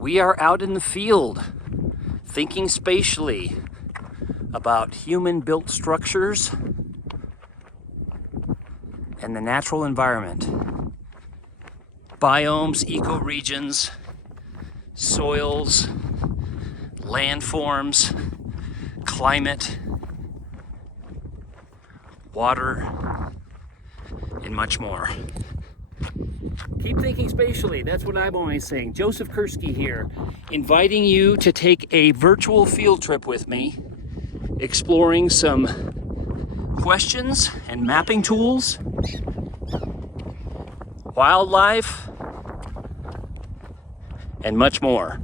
We are out in the field thinking spatially about human-built structures and the natural environment. Biomes, ecoregions, soils, landforms, climate, water, and much more. Keep thinking spatially, that's what I'm always saying. Joseph Kursky here, inviting you to take a virtual field trip with me, exploring some questions and mapping tools, wildlife, and much more.